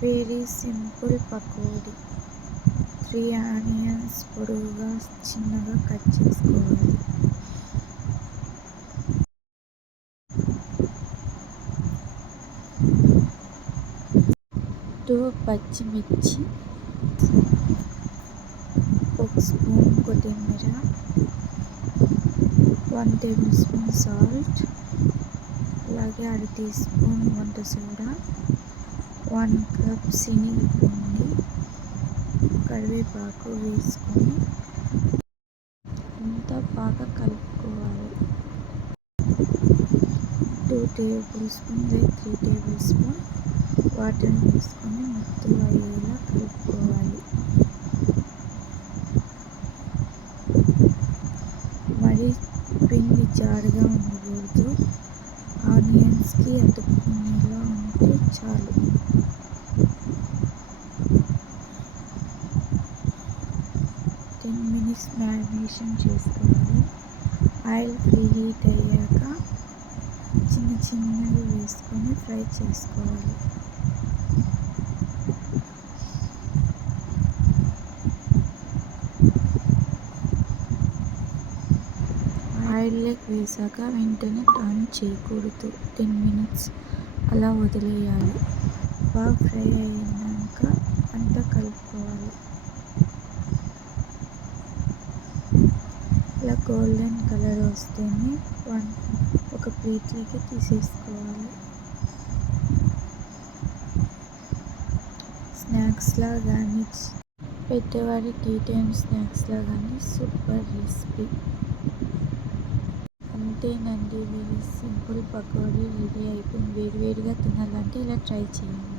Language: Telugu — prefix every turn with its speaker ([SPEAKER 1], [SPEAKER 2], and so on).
[SPEAKER 1] Very simple pakodi. Three onions పొడవుగా చిన్నగా కట్ చేసుకోవాలి. టూ పచ్చిమిర్చి ఒక స్పూన్ కొత్తిమీర వన్ టేబుల్ స్పూన్ సాల్ట్ అలాగే అర టీ స్పూన్ వంట సోడా వన్ కప్ శనగపిండి కరివేపాకు వేసుకొని అంతా బాగా కలుపుకోవాలి. టూ టేబుల్ స్పూన్ లేదా త్రీ టేబుల్ స్పూన్ వాటర్ వేసుకొని మొత్తం అయ్యేలా కలుపుకోవాలి. మరి పిండి జారుగా ఉండకూడదు. ఆనియన్స్కి అతుక్కునేలా ఉంటే చాలు. టెన్ మినిట్స్ మ్యారినేషన్ చేసుకోవాలి ఆయిల్ ఫ్రీ హీట్ అయ్యాక చిన్న చిన్నగా వేసుకొని ఫ్రై చేసుకోవాలి. ఆయిల్లోకి వేసాక వెంటనే టర్న్ చేయకూడదు. టెన్ మినిట్స్ అలా వదిలేయాలి. బాగా ఫ్రై అయ్యాక అంతా కలుపుకోవాలి. ఇలా గోల్డెన్ కలర్ వస్తేనే వన్ ఒక ప్లేట్లోకి తీసేసుకోవాలి. స్నాక్స్లా కానీ పెట్టేవారి టీ టైమ్ స్నాక్స్లా కానీ సూపర్ రెసిపీ అంతేనండి వెరీ సింపుల్ పకోడీ రెడీ అయిపోయింది. వేడివేడిగా తినాలంటే ఇలా ట్రై చేయండి.